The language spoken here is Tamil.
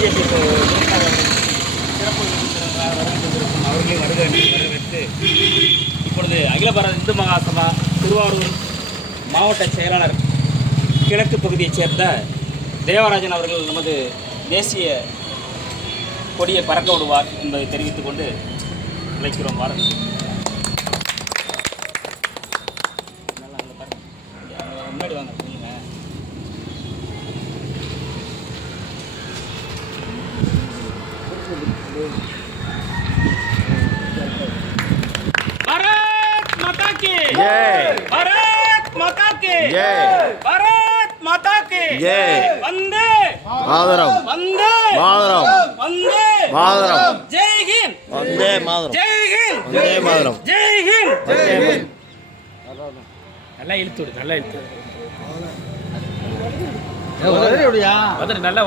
பிஜேபி சிறப்பு விருந்தினராக வருகின்றிருக்கும் அவர்களையும் வரவேற்று இப்பொழுது அகில பாரத இந்து மகாசபா திருவாரூர் மாவட்ட செயலாளர் கிழக்கு பகுதியைச் சேர்ந்த தேவராஜன் அவர்கள் நமது தேசிய கொடியை பறக்க விடுவார் என்பதை தெரிவித்துக் கொண்டு அழைக்கிறோம். வாருங்கள். முன்னாடி வாங்க. भारत माता की जय, भारत माता की जय, भारत माता की जय, वंदे मातरम, वंदे मातरम, वंदे मातरम, जय हिंद, वंदे मातरम, जय हिंद, वंदे मातरम, जय हिंद, वंदे मातरम. நல்லா இழுத்துடு, நல்லா இழுத்துடு. நல்லா